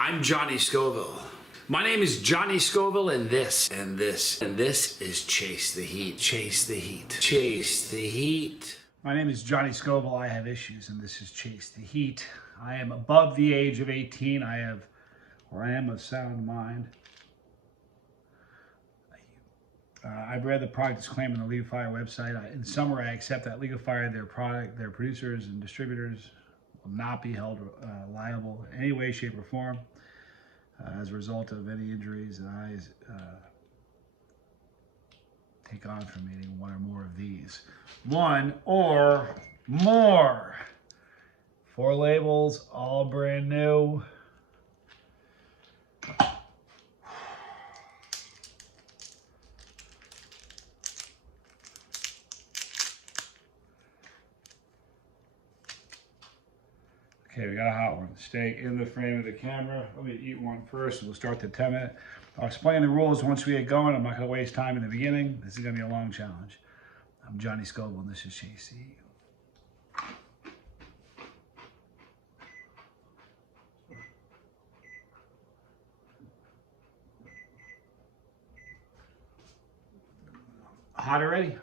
I'm Johnny Scoville. My name is Johnny Scoville, and this is Chase the Heat. Chase the Heat. Chase the Heat. My name is Johnny Scoville. I have issues, and this is Chase the Heat. I am above the age of 18. I am of sound mind. I've read the product disclaimer on the Legifire website. In summary, I accept that Legifire, their product, their producers and distributors will not be held liable in any way, shape, or form as a result of any injuries that I take on from eating one or more of these. One or more. 4 labels, all brand new. Okay, we got a hot one. Stay in the frame of the camera. Let me eat one first, and we'll start the 10-minute. I'll explain the rules once we get going. I'm not going to waste time in the beginning. This is going to be a long challenge. I'm Johnny Scoville, and this is Chase the Heat. Hot already?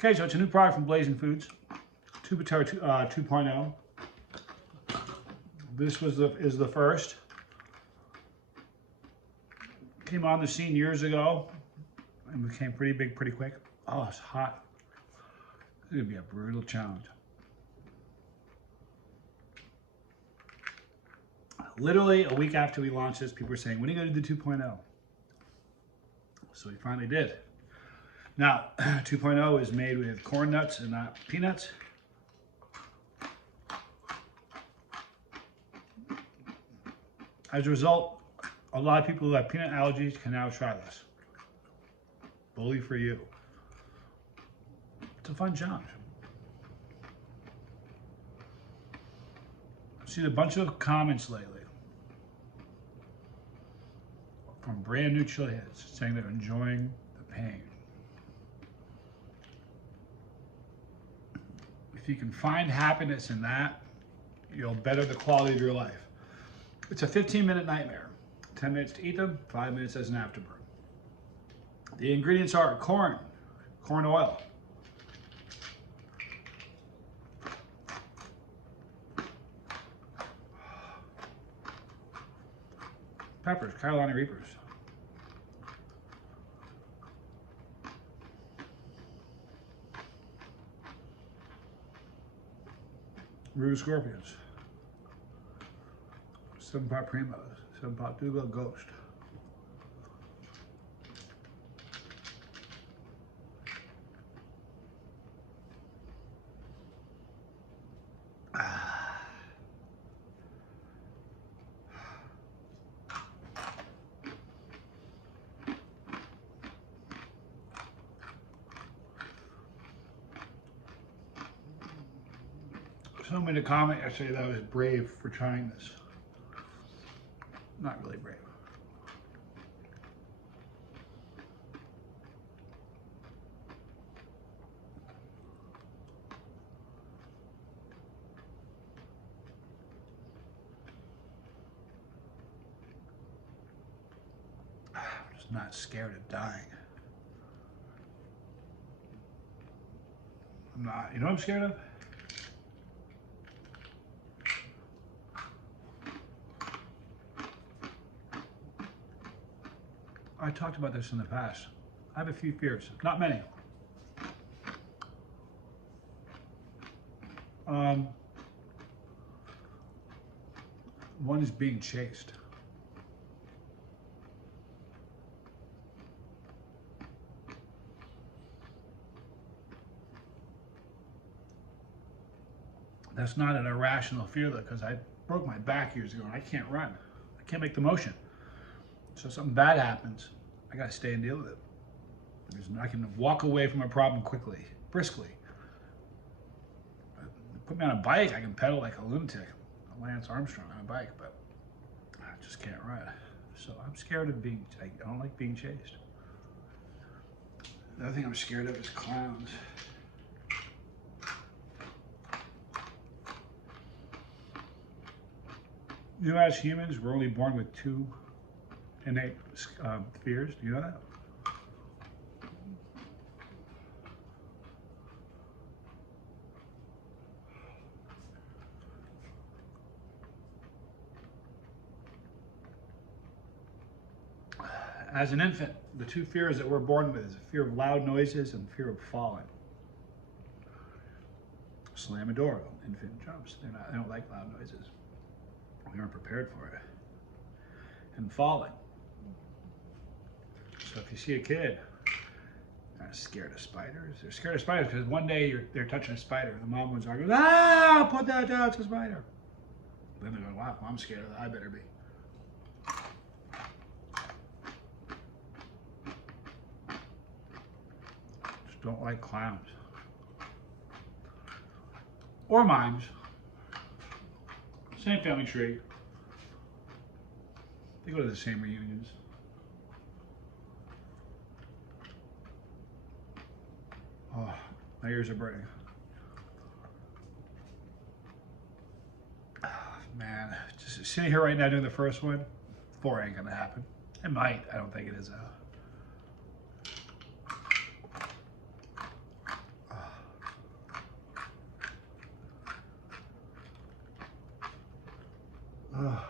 Okay, so it's a new product from Blazing Foods, Tubatera 2.0. This is the first. Came on the scene years ago and became pretty big pretty quick. Oh, it's hot. It's gonna be a brutal challenge. Literally a week after we launched this, people were saying, when are you gonna do 2.0? So we finally did. Now, 2.0 is made with corn nuts and not peanuts. As a result, a lot of people who have peanut allergies can now try this. Bully for you. It's a fun challenge. I've seen a bunch of comments lately from brand new chili heads saying they're enjoying the pain. If you can find happiness in that, you'll better the quality of your life. It's a 15-minute nightmare. 10 minutes to eat them, 5 minutes as an afterburn. The ingredients are corn oil, peppers, Carolina Reapers, Root of Scorpions, 7-pot Primos, 7-pot Dougal Ghost. Someone made a comment yesterday that I was brave for trying this. Not really brave. I'm just not scared of dying. I'm not. You know what I'm scared of? I talked about this in the past. I have a few fears, not many. One is being chased. That's not an irrational fear though, because I broke my back years ago and I can't run. I can't make the motion. So something bad happens, I gotta stay and deal with it. I can walk away from a problem quickly, briskly. Put me on a bike, I can pedal like a lunatic. Lance Armstrong on a bike, but I just can't ride. So I'm scared of being, I don't like being chased. The other thing I'm scared of is clowns. You know, as humans, we're only born with two innate fears. Do you know that? As an infant, the two fears that we're born with is a fear of loud noises and fear of falling. Slam a door, infant jumps. They don't like loud noises. We aren't prepared for it. And falling. So if you see a kid scared of spiders, they're scared of spiders because one day they're touching a spider. The mom was arguing, "Ah, put that down, it's a spider." Then they're going, "Wow, I'm scared of that. I better be." Just don't like clowns. Or mimes. Same family tree. They go to the same reunions. Oh, my ears are burning. Oh, man, just sitting here right now doing the first one, 4 ain't gonna happen. It might, I don't think it is though. Oh.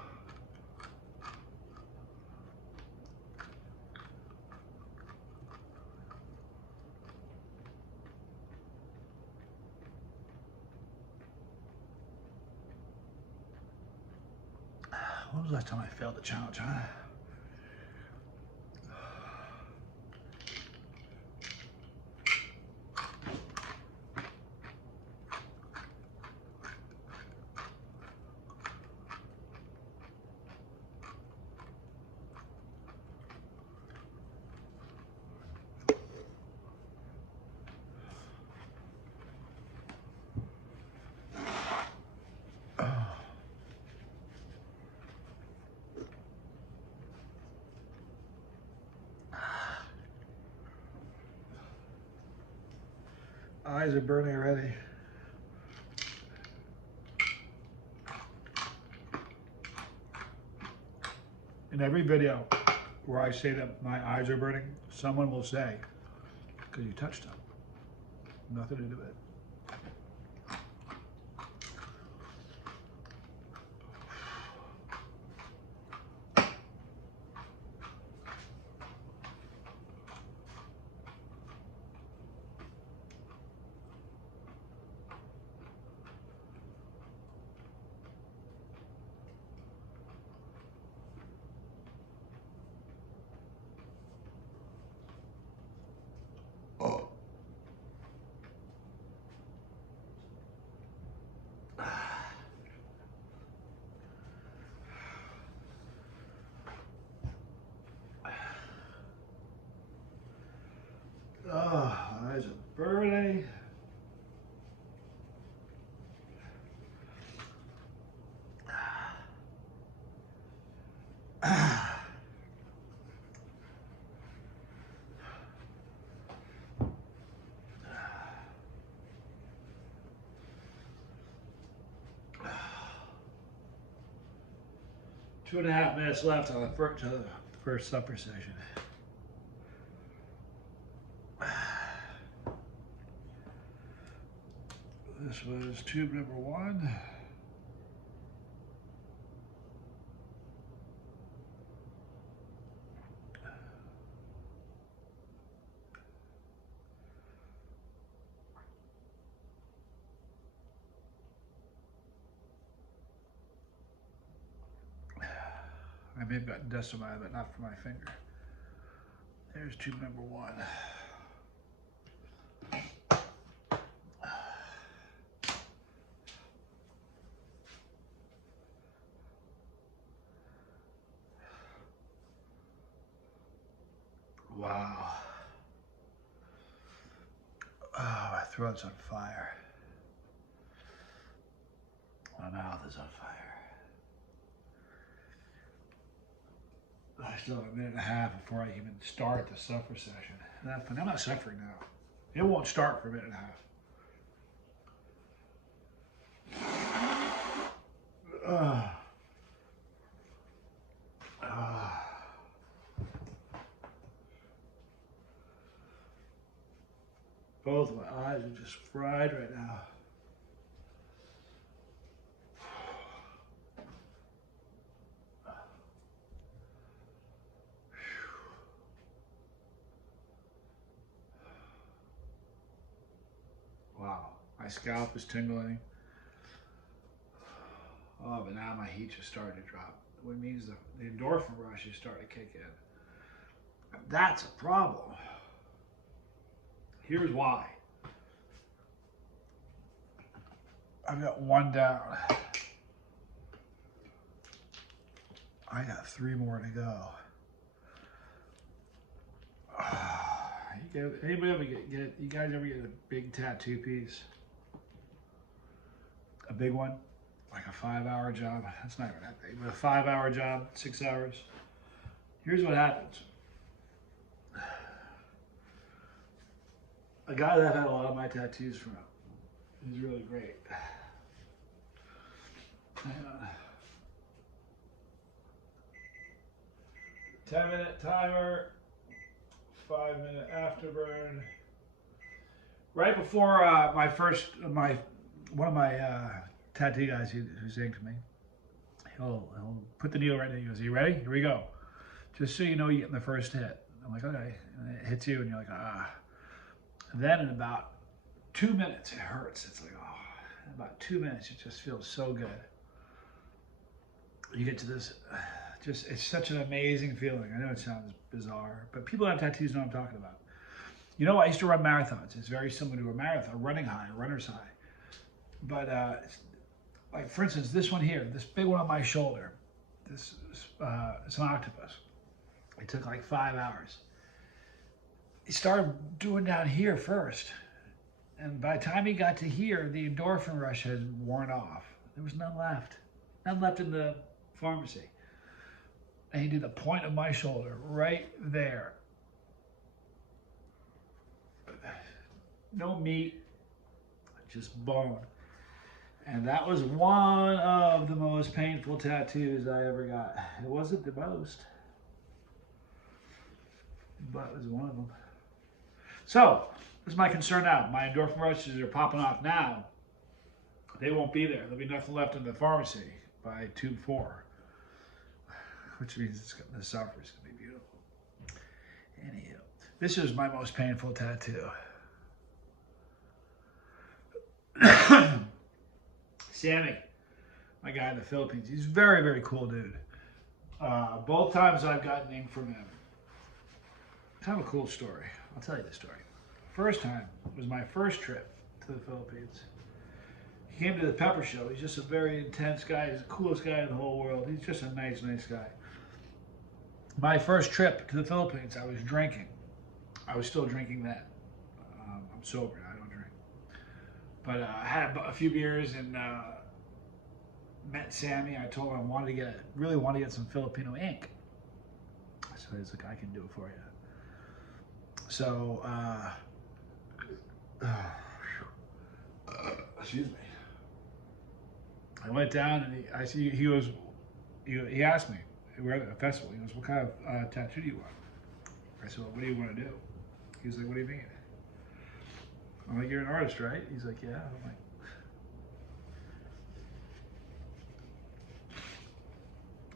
When was the last time I failed the challenge, huh? Eyes are burning already. In every video where I say that my eyes are burning, someone will say, because you touched them. Nothing to do with it. Oh. Oh, eyes are burning. Two and a half minutes left on the first supper session. This was tube number 1. I may have gotten dust on my eye, but not from my finger. There's tube number 1. Wow. Oh, my throat's on fire. My mouth is on fire. I still have a minute and a half before I even start the suffer session. I'm not suffering now. It won't start for a minute and a half. Both of my eyes are just fried right now. Wow, my scalp is tingling. Oh, but now my heat just started to drop. Which means the endorphin rush is starting to kick in. That's a problem. Here's why. I've got one down. I got 3 more to go. Anybody ever get you guys ever get a big tattoo piece? A big one? Like a 5-hour job? That's not even that big, but a 5-hour job, 6 hours. Here's what happens. A guy that I've had a lot of my tattoos from, he's really great. Hang on. 10-minute timer, 5-minute afterburn. Right before one of my tattoo guys who's inked me, he'll put the needle right there. He goes, "Are you ready? Here we go. Just so you know, you're getting the first hit." I'm like, "Okay," and it hits you, and you're like, "Ah." And then in about 2 minutes, it hurts. It's like, oh, in about 2 minutes, it just feels so good. You get to this, it's such an amazing feeling. I know it sounds bizarre, but people that have tattoos know what I'm talking about. You know, I used to run marathons. It's very similar to a marathon, running high, runner's high. But like for instance, this one here, this big one on my shoulder, it's an octopus. It took like 5 hours. He started doing down here first. And by the time he got to here, the endorphin rush had worn off. There was none left. None left in the pharmacy. And he did the point of my shoulder right there. No meat, just bone. And that was one of the most painful tattoos I ever got. It wasn't the most, but it was one of them. So, this is my concern now. My endorphin rushes are popping off now. They won't be there. There'll be nothing left in the pharmacy by tube 4, which means the summer is going to be beautiful. Anyhow, this is my most painful tattoo. Sammy, my guy in the Philippines, he's a very, very cool dude. Both times I've gotten ink from him. Kind of a cool story. I'll tell you the story. First time was my first trip to the Philippines. He came to the Pepper Show. He's just a very intense guy. He's the coolest guy in the whole world. He's just a nice, nice guy. My first trip to the Philippines, I was drinking. I was still drinking then. I'm sober. I don't drink. But I had a few beers and met Sammy. I told him I really wanted to get some Filipino ink. So he's like, "I can do it for you." So, excuse me. I went down and he asked me, we're at a festival. He goes, "What kind of tattoo do you want?" I said, "Well, what do you want to do?" He was like, "What do you mean?" I'm like, "You're an artist, right?" He's like, "Yeah." I'm like,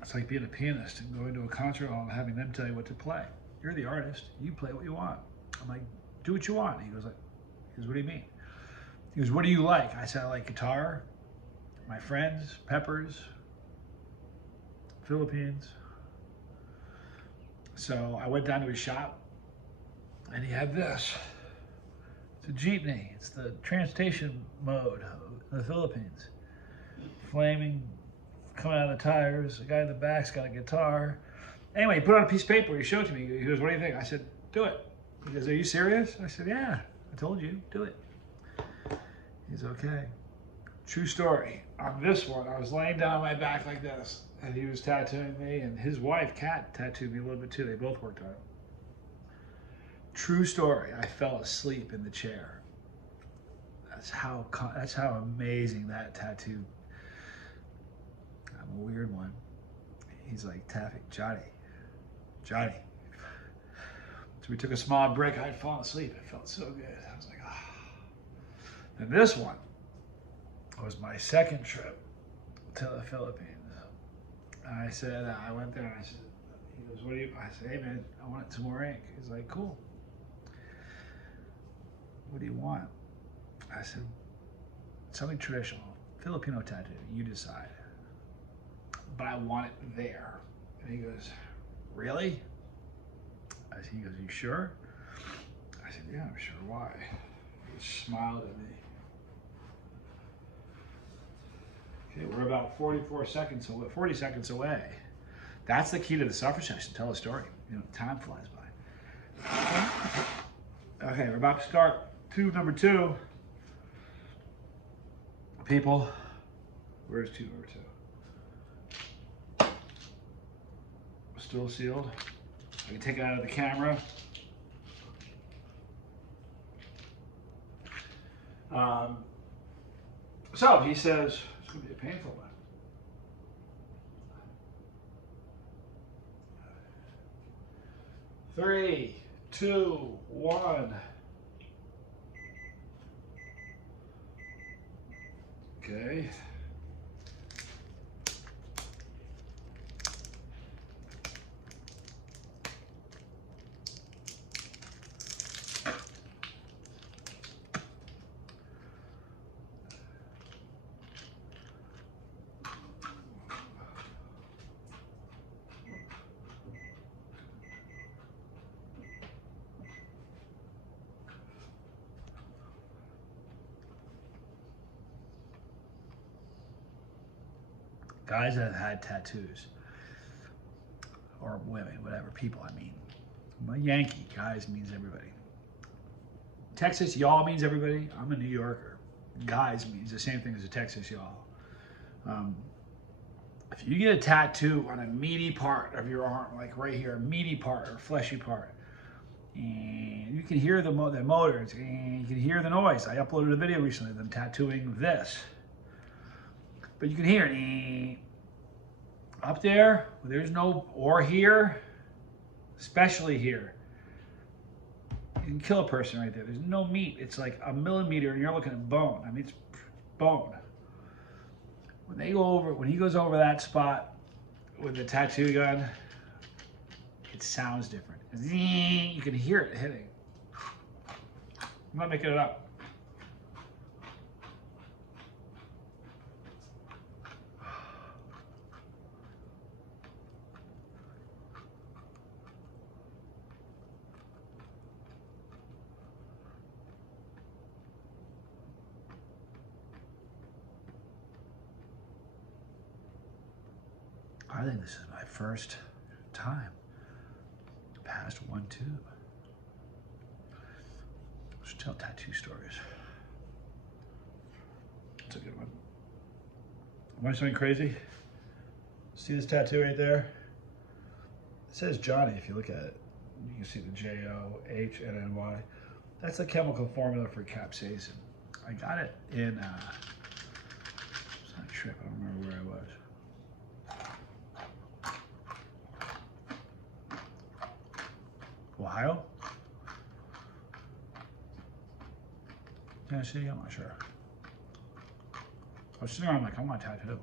it's like being a pianist and going to a concert hall and having them tell you what to play. You're the artist. You play what you want. I'm like, "Do what you want." He goes, "What do you mean?" He goes, "What do you like?" I said, "I like guitar, my friends, peppers, Philippines." So I went down to his shop and he had this. It's a jeepney. It's the transportation mode in the Philippines. Flaming, coming out of the tires. The guy in the back's got a guitar. Anyway, he put it on a piece of paper. He showed it to me. He goes, "What do you think?" I said, "Do it." He goes, "Are you serious?" I said, "Yeah, I told you, do it." He's okay. True story. On this one, I was laying down on my back like this, and he was tattooing me, and his wife, Kat, tattooed me a little bit too. They both worked on it. True story. I fell asleep in the chair. That's how amazing that tattoo. I'm a weird one. He's like, "Taffy, Johnny. So we took a small break. I'd fallen asleep. It felt so good. I was like, ah. And this one was my second trip to the Philippines. I said, I went there and I said, he goes, what do you, I said, hey man, I want some more ink. He's like, cool. What do you want? I said, something traditional, Filipino tattoo, you decide. But I want it there. And he goes, really? He goes, you sure? I said, yeah, I'm sure. Why? He smiled at me. Okay, we're about 40 seconds away. That's the key to the suffer session. Tell a story. You know, time flies by. Okay, we're about to start number two. People, where's number two? Still sealed. I can take it out of the camera. So he says, it's going to be a painful one. Three, two, one. Okay. Guys that have had tattoos, or women, whatever, people, I mean. I'm a Yankee, guys means everybody. Texas, y'all means everybody. I'm a New Yorker. Guys means the same thing as a Texas y'all. If you get a tattoo on a meaty part of your arm, like right here, a meaty part or fleshy part, and you can hear the motor, and you can hear the noise. I uploaded a video recently of them tattooing this. But you can hear it. Up there, there's no, or here, especially here. You can kill a person right there. There's no meat. It's like a millimeter and you're looking at bone. I mean, it's bone. When he goes over that spot with the tattoo gun, it sounds different. You can hear it hitting. I'm not making it up. I think this is my first time past one tube. Let's tell tattoo stories. That's a good one. Want something crazy? See this tattoo right there? It says Johnny if you look at it. You can see the Johnnny. That's a chemical formula for capsaicin. I got it in, it was on a trip, I don't remember where I was. Ohio? Tennessee? I'm not sure. I was sitting around like, I want a tattoo.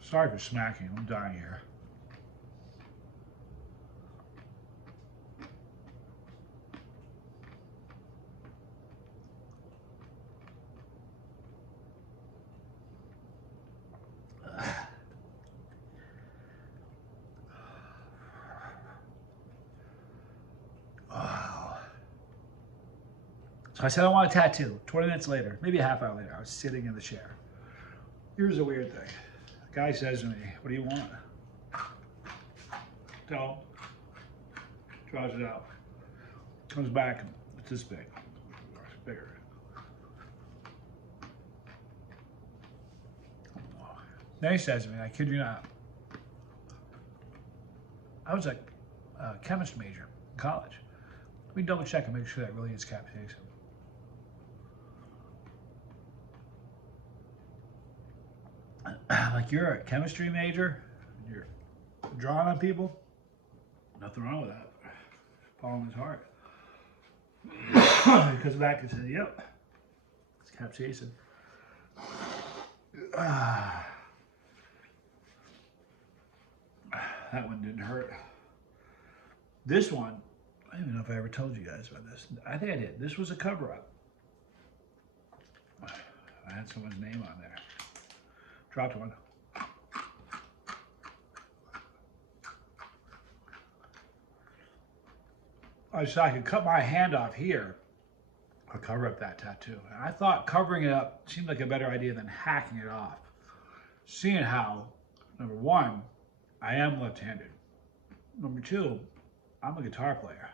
Sorry for smacking, I'm dying here. So I said, I want a tattoo. 20 minutes later, maybe a half hour later, I was sitting in the chair. Here's a weird thing. The guy says to me, what do you want? Tell him. Draws it out. Comes back, and it's this big. It's bigger. Then he says to me, I kid you not, I was a chemist major in college. Let me double check and make sure that really is capsaicin. Like, you're a chemistry major, you're drawing on people, nothing wrong with that. following his heart. He comes back and says, yep, it's capsaicin. That one didn't hurt. This one, I don't even know if I ever told you guys about this. I think I did. This was a cover-up. I had someone's name on there. Dropped one. I said I could cut my hand off here or cover up that tattoo. And I thought covering it up seemed like a better idea than hacking it off. Seeing how, number one, I am left-handed. Number two, I'm a guitar player.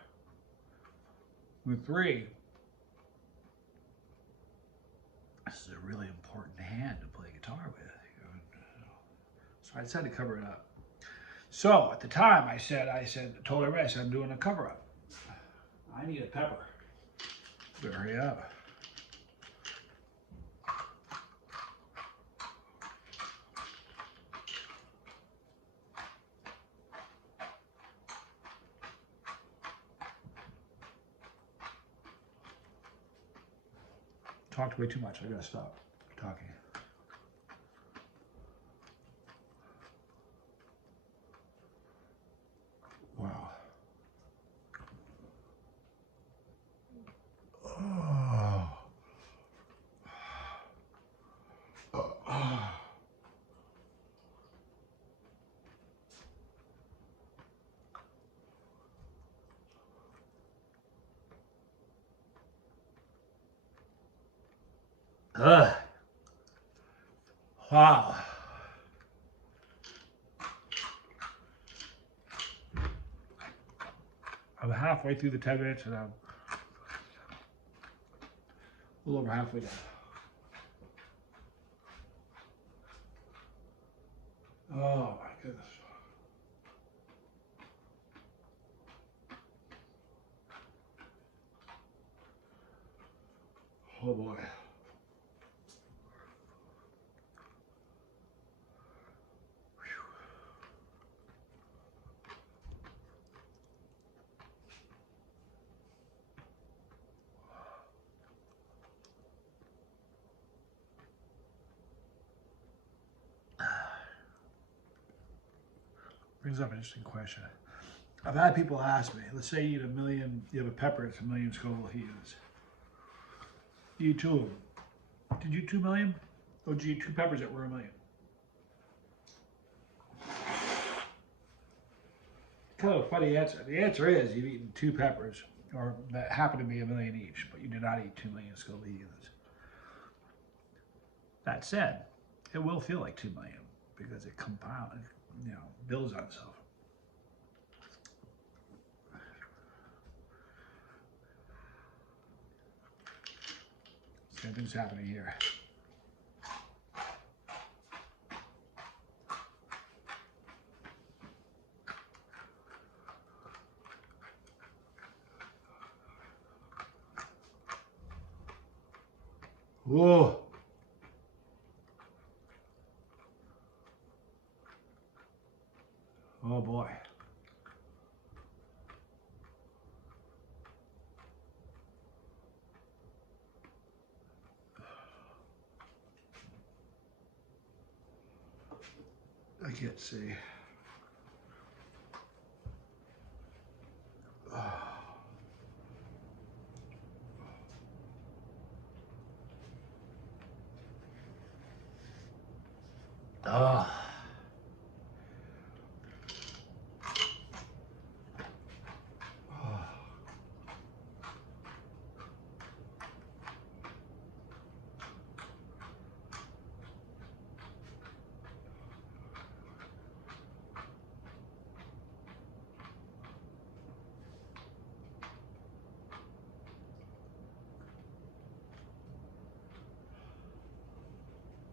Number three, this is a really important hand to play guitar with. So I decided to cover it up. So at the time I told everybody, I said, I'm doing a cover-up. I need a pepper. Better hurry up. Talked way too much. I gotta stop talking. Wow. Wow. I'm halfway through the 10 minutes and I'm a little over halfway down. Oh my goodness. Oh boy. Brings up an interesting question. I've had people ask me, let's say you have a pepper, it's 1 million Scoville heats. You eat 2 of them. Did you eat 2 million? Or did you eat 2 peppers that were 1 million? Kind of a funny answer. The answer is you've eaten 2 peppers, or that happen to be 1 million each, but you did not eat 2 million Scoville heats. That said, it will feel like 2 million because it compounds, builds on itself. Same thing's happening here. Whoa. Oh boy. I can't see.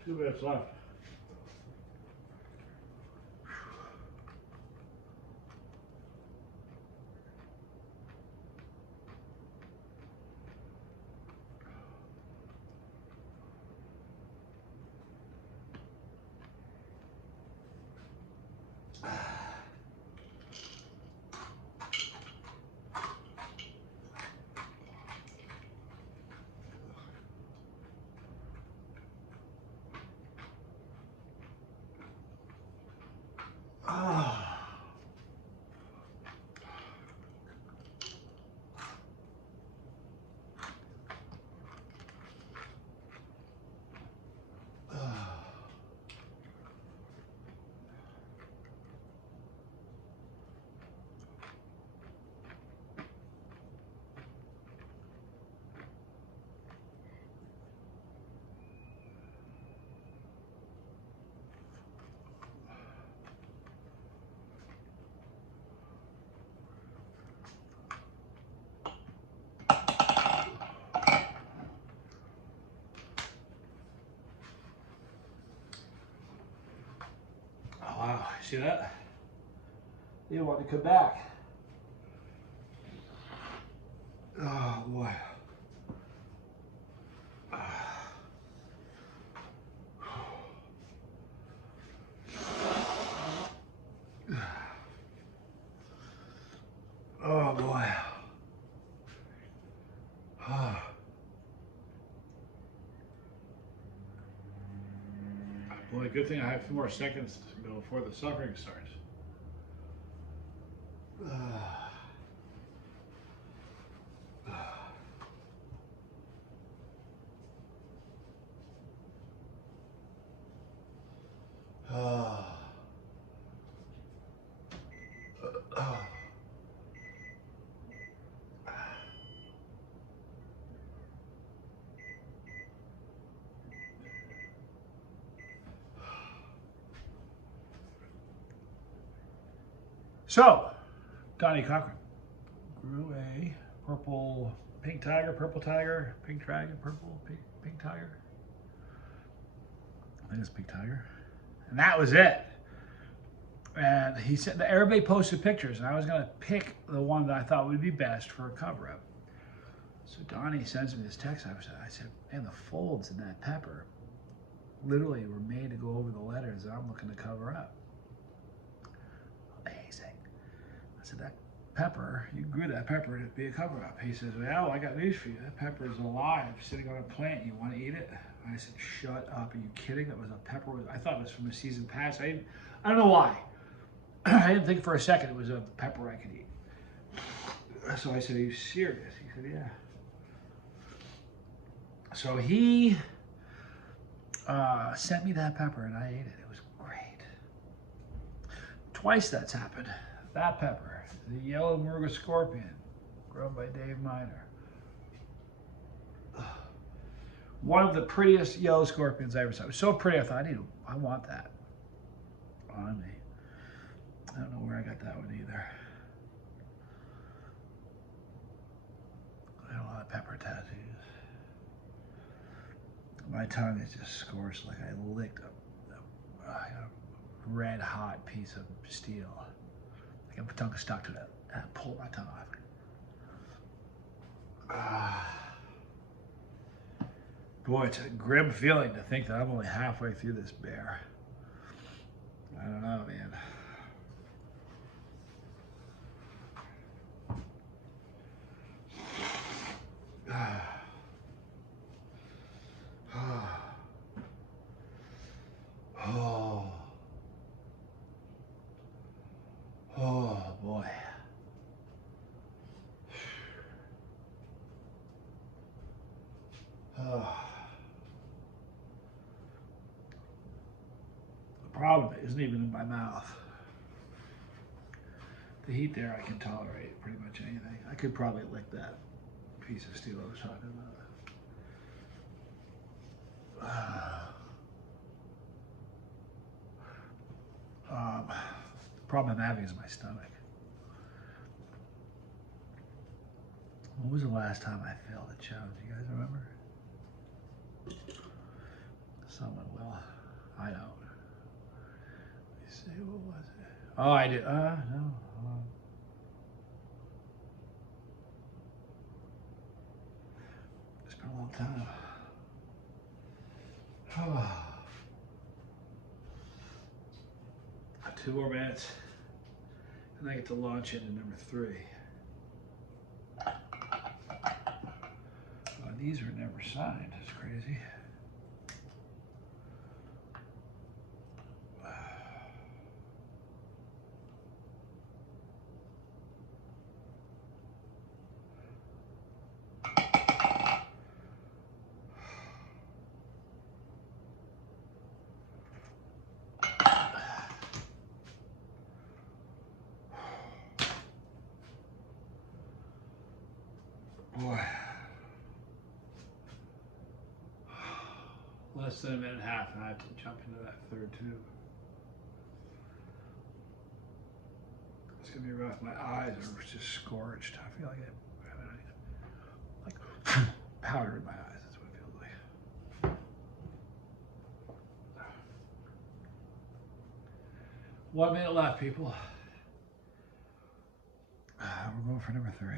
Two minutes left. See that? They want to come back. Oh boy. Oh boy. Boy, good thing I have a few more seconds to go before the suffering starts. So, Donnie Cochran grew a pink tiger, pink dragon, pink tiger. I think it's pink tiger. And that was it. And he said, everybody posted pictures, and I was going to pick the one that I thought would be best for a cover-up. So Donnie sends me this text. I said, man, the folds in that pepper literally were made to go over the letters that I'm looking to cover up. Amazing. I said, that pepper, you grew that pepper to be a cover-up. He says, well, I got news for you. That pepper is alive, sitting on a plant. You want to eat it? I said, shut up. Are you kidding? That was a pepper. I thought it was from a season past. I don't know why. I didn't think for a second it was a pepper I could eat. So I said, are you serious? He said, yeah. So he sent me that pepper and I ate it. It was great. Twice that's happened. That pepper, the yellow Murga scorpion, grown by Dave Miner. One of the prettiest yellow scorpions I ever saw. It was so pretty, I thought, I want that on me. I don't know where I got that one either. I had a lot of pepper tattoos. My tongue is just scorched like I licked a red hot piece of steel. Like my tongue is stuck to it. And I pulled my tongue off. Boy, it's a grim feeling to think that I'm only halfway through this bear. I don't know, man. Oh boy. The problem isn't even in my mouth. The heat there I can tolerate pretty much anything. I could probably lick that piece of steel I was talking about. The problem I'm having is my stomach. When was the last time I failed a challenge? You guys remember? Someone will. I don't. Let me see, what was it? Oh, I did. No. It's been a long time. 2 more minutes, and I get to launch into number 3. These were never signed. That's crazy. Boy. Less than a minute and a half, and I have to jump into that 3rd tube. It's gonna be rough. My eyes are just scorched. I feel like powder in my eyes. That's what it feels like. 1 minute left, people. We're going for number 3.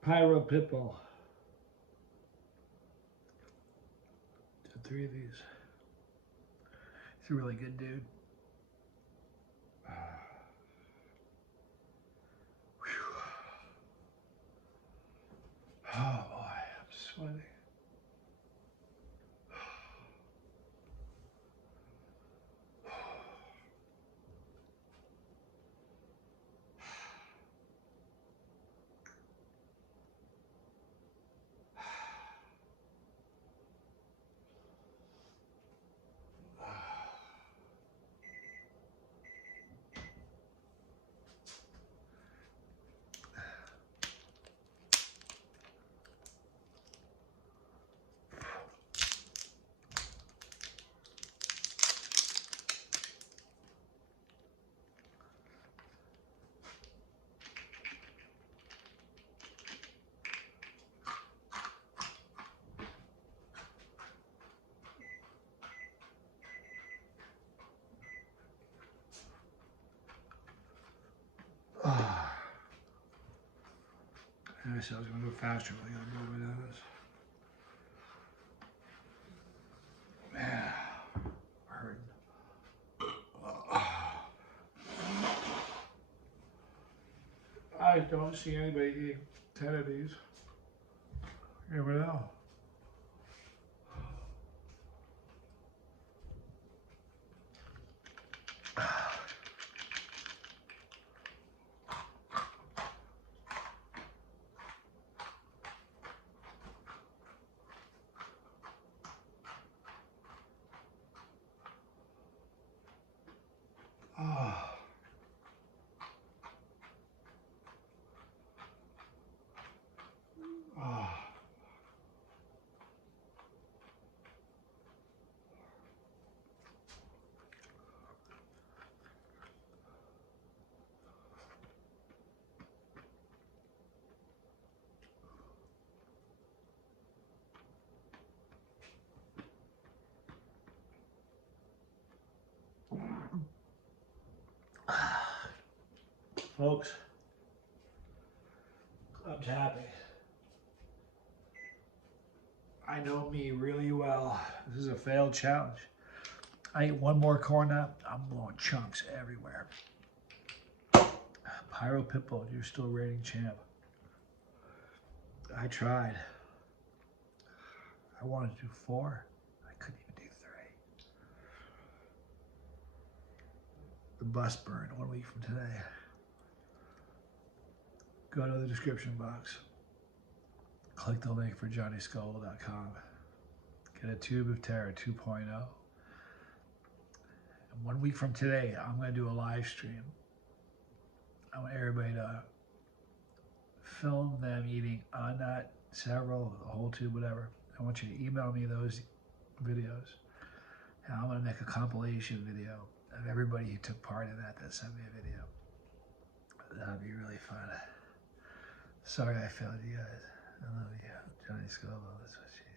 Pyro Pitbull. Did 3 of these. He's a really good dude. Oh boy, I'm sweating. I said I was going to go faster, but I got to go away down this. Man, hurting. I don't see anybody eating 10 of these. You never know. Folks, I'm happy. I know me really well. This is a failed challenge. I eat one more corn nut, I'm blowing chunks everywhere. Pyro Pitbull, you're still reigning champ. I tried. I wanted to do 4. I couldn't even do 3. The bus burned 1 week from today. Go to the description box. Click the link for johnnyscoville.com. Get a tube of terror 2.0. And 1 week from today, I'm going to do a live stream. I want everybody to film them eating a nut, several, the whole tube, whatever. I want you to email me those videos. And I'm going to make a compilation video of everybody who took part in that sent me a video. That'd be really fun. Sorry I failed you guys. I love you. Johnny Scoville, that's what she